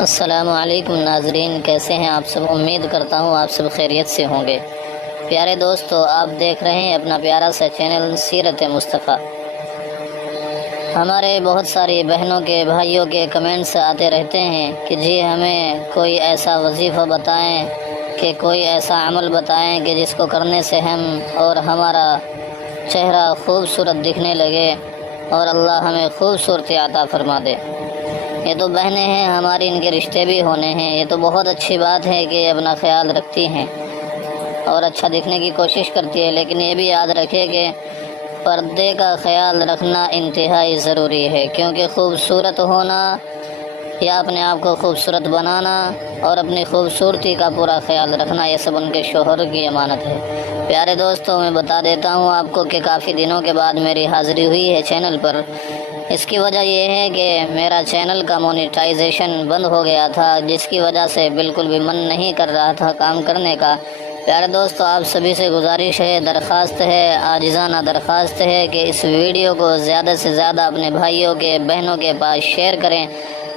السلام علیکم ناظرین، کیسے ہیں آپ سب؟ امید کرتا ہوں آپ سب خیریت سے ہوں گے۔ پیارے دوستو، آپ دیکھ رہے ہیں اپنا پیارا سا چینل سیرت مصطفیٰ۔ ہمارے بہت ساری بہنوں کے بھائیوں کے کمنٹس آتے رہتے ہیں کہ جی ہمیں کوئی ایسا وظیفہ بتائیں، کہ کوئی ایسا عمل بتائیں کہ جس کو کرنے سے ہم اور ہمارا چہرہ خوبصورت دکھنے لگے اور اللہ ہمیں خوبصورتی عطا فرما دے۔ یہ تو بہنیں ہیں ہماری، ان کے رشتے بھی ہونے ہیں۔ یہ تو بہت اچھی بات ہے کہ یہ اپنا خیال رکھتی ہیں اور اچھا دکھنے کی کوشش کرتی ہے، لیکن یہ بھی یاد رکھے کہ پردے کا خیال رکھنا انتہائی ضروری ہے، کیونکہ خوبصورت ہونا یا اپنے آپ کو خوبصورت بنانا اور اپنی خوبصورتی کا پورا خیال رکھنا، یہ سب ان کے شوہر کی امانت ہے۔ پیارے دوستوں، میں بتا دیتا ہوں آپ کو کہ کافی دنوں کے بعد میری حاضری ہوئی ہے چینل پر۔ اس کی وجہ یہ ہے کہ میرا چینل کا مونیٹائزیشن بند ہو گیا تھا، جس کی وجہ سے بالکل بھی من نہیں کر رہا تھا کام کرنے کا۔ پیارے دوستو، آپ سبھی سے گزارش ہے، درخواست ہے، عاجزانہ درخواست ہے کہ اس ویڈیو کو زیادہ سے زیادہ اپنے بھائیوں کے بہنوں کے پاس شیئر کریں،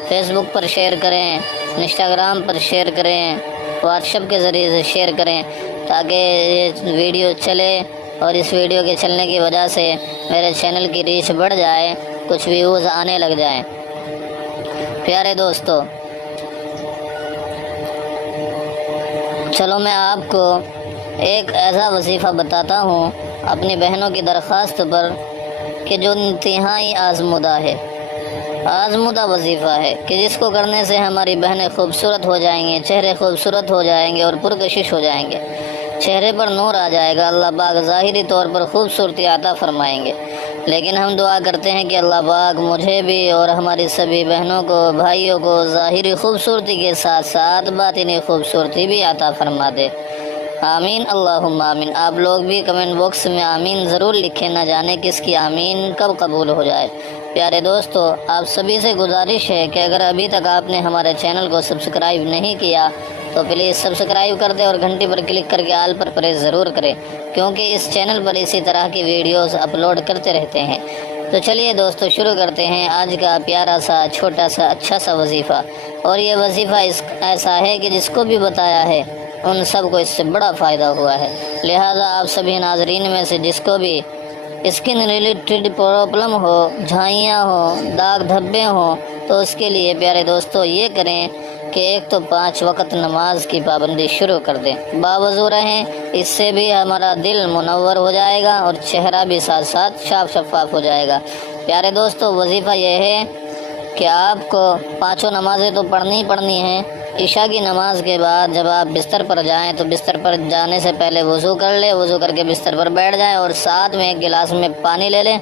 فیس بک پر شیئر کریں، انسٹاگرام پر شیئر کریں، واٹس ایپ کے ذریعے سے شیئر کریں، تاکہ یہ ویڈیو چلے اور اس ویڈیو کے چلنے کی وجہ سے میرے چینل کی ریچ بڑھ جائے، کچھ ویوز آنے لگ جائیں۔ پیارے دوستو، چلو میں آپ کو ایک ایسا وظیفہ بتاتا ہوں اپنی بہنوں کی درخواست پر کہ جو انتہائی آزمودہ ہے، آزمودہ وظیفہ ہے کہ جس کو کرنے سے ہماری بہنیں خوبصورت ہو جائیں گے، چہرے خوبصورت ہو جائیں گے اور پرکشش ہو جائیں گے، چہرے پر نور آ جائے گا، اللہ پاک ظاہری طور پر خوبصورتی عطا فرمائیں گے۔ لیکن ہم دعا کرتے ہیں کہ اللہ پاک مجھے بھی اور ہماری سبھی بہنوں کو، بھائیوں کو ظاہری خوبصورتی کے ساتھ ساتھ باطنی خوبصورتی بھی عطا فرما دے۔ آمین، اللہم آمین۔ آپ لوگ بھی کمنٹ باکس میں آمین ضرور لکھیں، نہ جانے کس کی آمین کب قبول ہو جائے۔ پیارے دوستو، آپ سبھی سے گزارش ہے کہ اگر ابھی تک آپ نے ہمارے چینل کو سبسکرائب نہیں کیا تو پلیز سبسکرائب کر دیں اور گھنٹی پر کلک کر کے آل پر پریس ضرور کریں، کیونکہ اس چینل پر اسی طرح کی ویڈیوز اپلوڈ کرتے رہتے ہیں۔ تو چلیے دوستو، شروع کرتے ہیں آج کا پیارا سا، چھوٹا سا، اچھا سا وظیفہ۔ اور یہ وظیفہ ایسا ہے کہ جس کو بھی بتایا ہے ان سب کو اس سے بڑا فائدہ ہوا ہے، لہذا آپ سبھی ناظرین میں سے جس کو بھی اسکن ریلیٹڈ پرابلم ہو، جھائیاں ہوں، داغ دھبے ہوں، تو اس کے لیے پیارے دوستو یہ کریں کہ ایک تو 5 وقت نماز کی پابندی شروع کر دیں، باوضو رہیں، اس سے بھی ہمارا دل منور ہو جائے گا اور چہرہ بھی ساتھ ساتھ صاف شفاف ہو جائے گا۔ پیارے دوستو، وظیفہ یہ ہے کہ آپ کو 5 نمازیں تو پڑھنی ہیں۔ عشاء کی نماز کے بعد جب آپ بستر پر جائیں تو بستر پر جانے سے پہلے وضو کر لیں، وضو کر کے بستر پر بیٹھ جائیں اور ساتھ میں ایک گلاس میں پانی لے لیں۔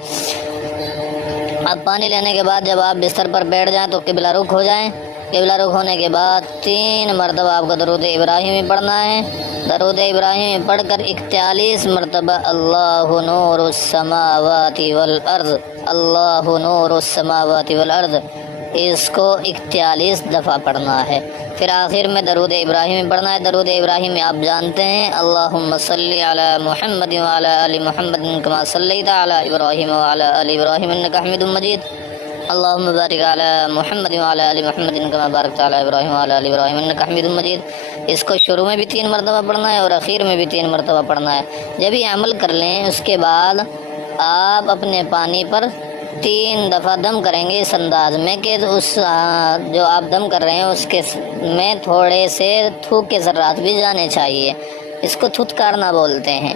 اب پانی لینے کے بعد جب آپ بستر پر بیٹھ جائیں تو قبلہ رخ ہو جائیں۔ قبلہ رخ ہونے کے بعد 3 مرتبہ آپ کو درود ابراہیمی پڑھنا ہے۔ درود ابراہیمی پڑھ کر 41 مرتبہ اللہ نور السماوات والارض، اللہ نور السماوات والارض، اس کو 41 دفعہ پڑھنا ہے۔ پھر آخر میں درود ابراہیمی پڑھنا ہے۔ درود ابراہیمی آپ جانتے ہیں، اللہم صلی علی محمد وعلی آل محمد کما صلیت علی ابراہیم وعلی آل ابراہیم انک حمید مجید، اللہم بارک علی محمد وعلی آل محمد کما بارکت علی ابراہیم وعلی آل ابراہیم انک حمید مجید۔ اس کو شروع میں بھی 3 مرتبہ پڑھنا ہے اور اخیر میں بھی 3 مرتبہ پڑھنا ہے۔ جب یہ عمل کر لیں اس کے بعد آپ اپنے پانی پر 3 دفعہ دم کریں گے، اس انداز میں کہ اس جو آپ دم کر رہے ہیں اس کے میں تھوڑے سے تھوک کے ذرات بھی جانے چاہیے، اس کو تھتکارنا بولتے ہیں۔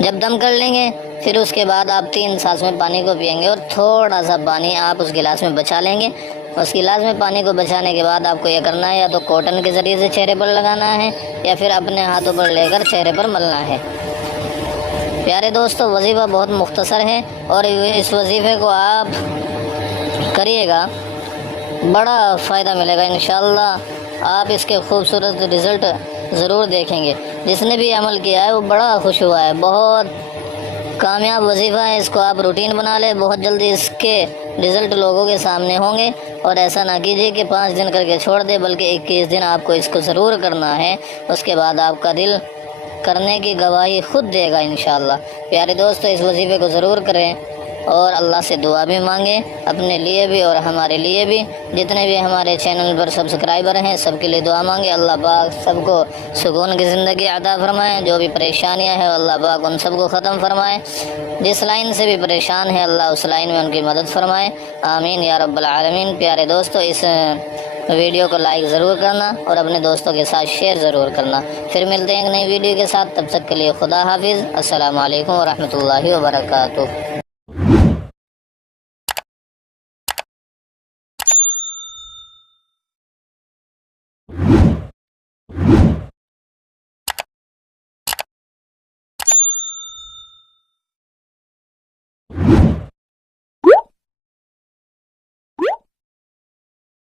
جب دم کر لیں گے پھر اس کے بعد آپ 3 سانس میں پانی کو پئیں گے اور تھوڑا سا پانی آپ اس گلاس میں بچا لیں گے۔ اس گلاس میں پانی کو بچانے کے بعد آپ کو یہ کرنا ہے، یا تو کاٹن کے ذریعے سے چہرے پر لگانا ہے یا پھر اپنے ہاتھوں پر لے کر چہرے پر ملنا ہے۔ پیارے دوستو، وظیفہ بہت مختصر ہے اور اس وظیفے کو آپ کریے گا، بڑا فائدہ ملے گا انشاءاللہ۔ آپ اس کے خوبصورت رزلٹ ضرور دیکھیں گے۔ جس نے بھی عمل کیا ہے وہ بڑا خوش ہوا ہے، بہت کامیاب وظیفہ ہے۔ اس کو آپ روٹین بنا لیں، بہت جلدی اس کے رزلٹ لوگوں کے سامنے ہوں گے۔ اور ایسا نہ کیجیے کہ 5 دن کر کے چھوڑ دے، بلکہ 21 دن آپ کو اس کو ضرور کرنا ہے، اس کے بعد آپ کا دل کرنے کی گواہی خود دے گا انشاءاللہ۔ پیارے دوستو، اس وظیفے کو ضرور کریں اور اللہ سے دعا بھی مانگیں، اپنے لیے بھی اور ہمارے لیے بھی۔ جتنے بھی ہمارے چینل پر سبسکرائبر ہیں سب کے لیے دعا مانگے، اللہ پاک سب کو سکون کی زندگی عطا فرمائے۔ جو بھی پریشانیاں ہیں اللہ پاک ان سب کو ختم فرمائے۔ جس لائن سے بھی پریشان ہے اللہ اس لائن میں ان کی مدد فرمائے، آمین یا رب العالمین۔ پیارے دوستو، اس ویڈیو کو لائک ضرور کرنا اور اپنے دوستوں کے ساتھ شیئر ضرور کرنا۔ پھر ملتے ہیں ایک نئی ویڈیو کے ساتھ، تب تک کے لیے خدا حافظ۔ السلام علیکم ورحمۃ اللہ وبرکاتہ۔